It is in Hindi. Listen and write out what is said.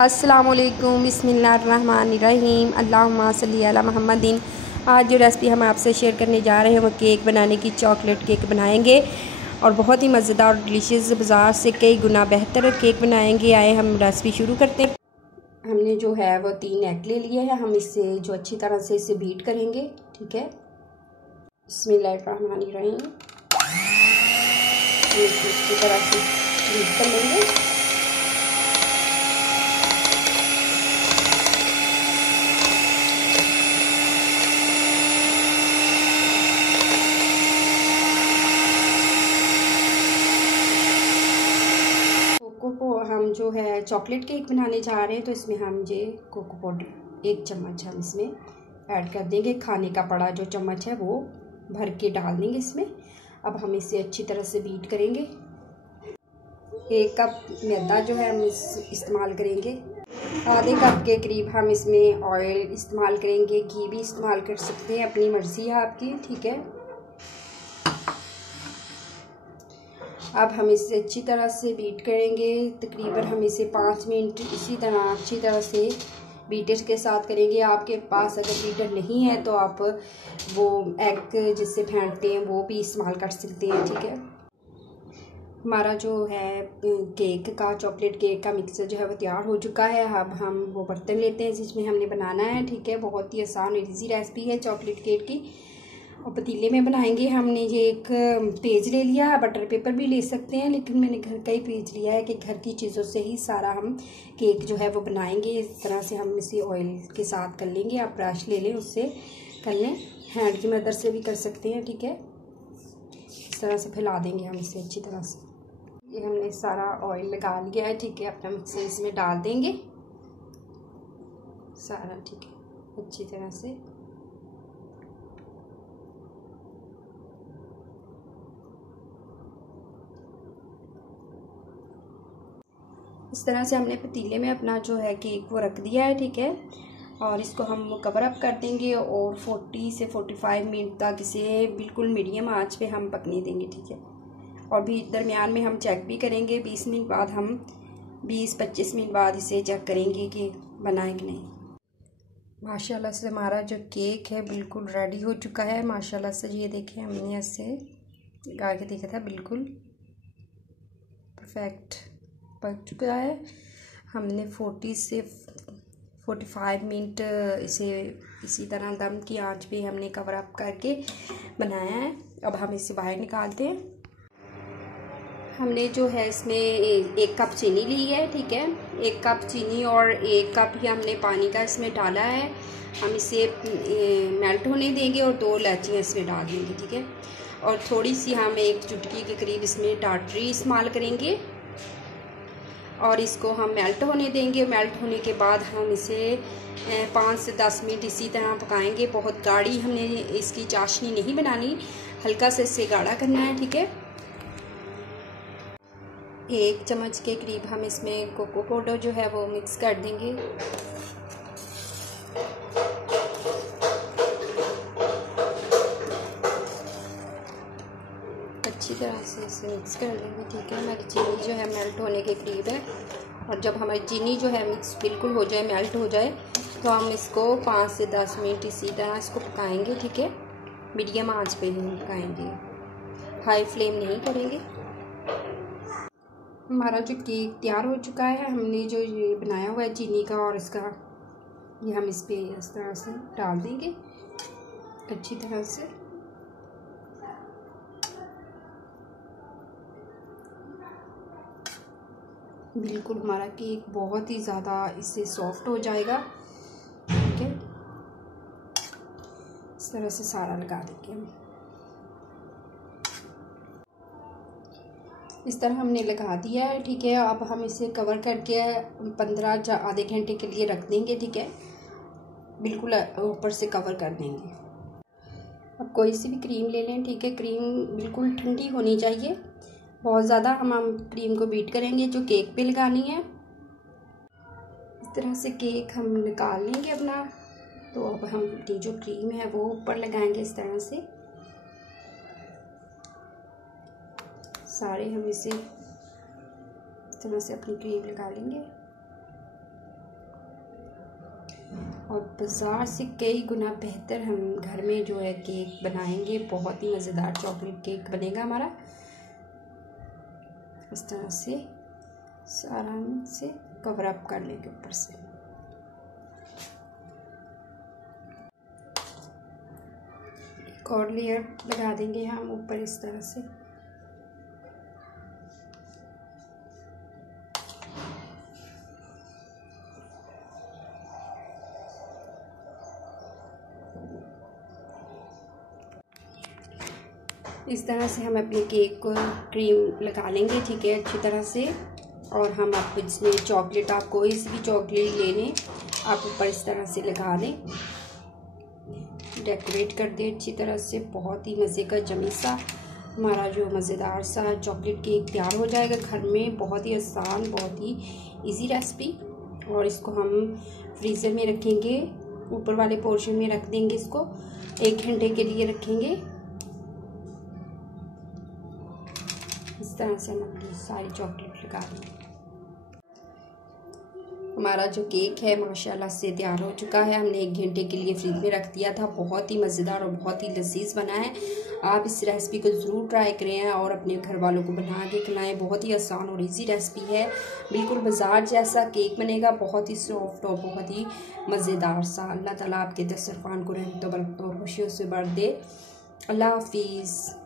अस्सलामुअलैकुम बिस्मिल्लाहिर्रहमानिर्रहीम अल्लाहुम्मा सल्ली अला मुहम्मदिन। आज जो रेसिपी हम आपसे शेयर करने जा रहे हैं वो केक बनाने की, चॉकलेट केक बनाएंगे और बहुत ही मज़ेदार और डिलीशियस, बाज़ार से कई गुना बेहतर केक बनाएंगे। आए हम रेसिपी शुरू करते हैं। हमने जो है वो 3 एग ले लिए हैं। हम इससे जो अच्छी तरह से इसे बीट करेंगे, ठीक है। बिस्मिल्लाहिर्रहमानिर्रहीम। इसे अच्छी तरह से बीट कर लेंगे। कोको हम जो है चॉकलेट केक बनाने जा रहे हैं, तो इसमें हम ये कोको पाउडर 1 चम्मच हम इसमें ऐड कर देंगे। खाने का बड़ा जो चम्मच है वो भर के डाल देंगे इसमें। अब हम इसे अच्छी तरह से बीट करेंगे। 1 कप मैदा जो है हम इस्तेमाल करेंगे। आधे कप के करीब हम इसमें ऑयल इस्तेमाल करेंगे। घी भी इस्तेमाल कर सकते हैं, अपनी मर्ज़ी है आपकी, ठीक है। अब हम इसे अच्छी तरह से बीट करेंगे। तकरीबन हम इसे 5 मिनट इसी तरह अच्छी तरह से बीटर के साथ करेंगे। आपके पास अगर बीटर नहीं है तो आप वो एग जिससे फेंटते हैं वो भी इस्तेमाल कर सकते हैं, ठीक है। हमारा जो है केक का, चॉकलेट केक का मिक्सर जो है वो तैयार हो चुका है। अब हम वो बर्तन लेते हैं जिसमें हमने बनाना है, ठीक है। बहुत ही आसान और ईजी रेसिपी है चॉकलेट केक की, और पतीले में बनाएंगे। हमने ये एक पेज ले लिया है, बटर पेपर भी ले सकते हैं, लेकिन मैंने घर का ही पेज लिया है कि घर की चीज़ों से ही सारा हम केक जो है वो बनाएंगे। इस तरह से हम इसे ऑयल के साथ कर लेंगे। आप ब्रश ले लें, उससे कर लें, हैंड की मदद से भी कर सकते हैं, ठीक है। इस तरह से फैला देंगे हम इसे अच्छी तरह से। ये हमने सारा ऑयल लगा लिया है, ठीक है। अपना मिक्सर इसमें डाल देंगे सारा, ठीक है, अच्छी तरह से। इस तरह से हमने पतीले में अपना जो है केक वो रख दिया है, ठीक है। और इसको हम कवर अप कर देंगे और 40 से 45 मिनट तक इसे बिल्कुल मीडियम आंच पे हम पकने देंगे, ठीक है। और भी दरमियान में हम चेक भी करेंगे। 20 मिनट बाद हम 20-25 मिनट बाद इसे चेक करेंगे कि बना है कि नहीं। माशाल्लाह से हमारा जो केक है बिल्कुल रेडी हो चुका है। माशाल्लाह से ये देखें, हमने ऐसे लगा के देखा था, बिल्कुल परफेक्ट पक चुका है। हमने 40 से 45 मिनट इसे इसी तरह दम की आंच पे हमने कवर अप करके बनाया है। अब हम इसे बाहर निकालते हैं। हमने जो है इसमें 1 कप चीनी ली है, ठीक है। 1 कप चीनी और 1 कप ही हमने पानी का इसमें डाला है। हम इसे मेल्ट होने देंगे और 2 इलायचियाँ इसमें डाल देंगे, ठीक है। और थोड़ी सी हम 1 चुटकी के करीब इसमें टाटरी इस्तेमाल करेंगे और इसको हम मेल्ट होने देंगे। मेल्ट होने के बाद हम इसे 5 से 10 मिनट इसी तरह पकाएंगे। बहुत गाढ़ी हमने इसकी चाशनी नहीं बनानी, हल्का से इसे गाढ़ा करना है, ठीक है। 1 चम्मच के करीब हम इसमें कोको पाउडर जो है वो मिक्स कर देंगे। अच्छी तरह से इसे मिक्स कर लेंगे, ठीक है। हमारी चीनी जो है मेल्ट होने के करीब है, और जब हमारी चीनी जो है मिक्स बिल्कुल हो जाए, मेल्ट हो जाए, तो हम इसको 5 से 10 मिनट इसी तरह इसको पकाएंगे, ठीक है। मीडियम आंच पे ही पकाएंगे, हाई फ्लेम नहीं करेंगे। हमारा जो केक तैयार हो चुका है, हमने जो ये बनाया हुआ है चीनी का और इसका, ये हम इस पे इस तरह से डाल देंगे अच्छी तरह से। बिल्कुल हमारा केक बहुत ही ज़्यादा इससे सॉफ्ट हो जाएगा, ठीक है। इस तरह से सारा लगा देंगे हम। इस तरह हमने लगा दिया है, ठीक है। अब हम इसे कवर करके 15 आधे घंटे के लिए रख देंगे, ठीक है। बिल्कुल ऊपर से कवर कर देंगे। अब कोई सी भी क्रीम ले लें, ठीक है। क्रीम बिल्कुल ठंडी होनी चाहिए, बहुत ज़्यादा हम क्रीम को बीट करेंगे जो केक पे लगानी है। इस तरह से केक हम निकाल लेंगे अपना। तो अब हम जो क्रीम है वो ऊपर लगाएंगे इस तरह से सारे। हम इसे इस तरह से अपनी क्रीम लगा लेंगे। और बाज़ार से कई गुना बेहतर हम घर में जो है केक बनाएंगे। बहुत ही मज़ेदार चॉकलेट केक बनेगा हमारा। इस तरह से आराम से कवर अप कर लेंगे ऊपर से। एक और लेयर लगा देंगे हम ऊपर इस तरह से। इस तरह से हम अपने केक को क्रीम लगा लेंगे, ठीक है, अच्छी तरह से। और हम आपको इसमें चॉकलेट, आप कोई सी भी चॉकलेट ले लें, आप ऊपर इस तरह से लगा दें, डेकोरेट कर दें अच्छी तरह से। बहुत ही मज़े का जमी सा हमारा जो मज़ेदार सा चॉकलेट केक तैयार हो जाएगा घर में। बहुत ही आसान, बहुत ही इजी रेसिपी। और इसको हम फ्रीज़र में रखेंगे, ऊपर वाले पोर्शन में रख देंगे। इसको 1 घंटे के लिए रखेंगे। इस तरह से हम अपनी सारी चॉकलेट लगा देंगे। हमारा जो केक है माशाल्लाह से तैयार हो चुका है। हमने 1 घंटे के लिए फ्रिज में रख दिया था। बहुत ही मज़ेदार और बहुत ही लजीज बना है। आप इस रेसिपी को ज़रूर ट्राई करें और अपने घर वालों को बना के खिलाएं। बहुत ही आसान और इजी रेसिपी है। बिल्कुल बाजार जैसा केक बनेगा, बहुत ही सॉफ्ट और बहुत ही मज़ेदार सा। अल्लाह ताला आपके दस्तरखान को रहमतों बरकतों और खुशियों से भर दे। अल्लाह हाफिज़।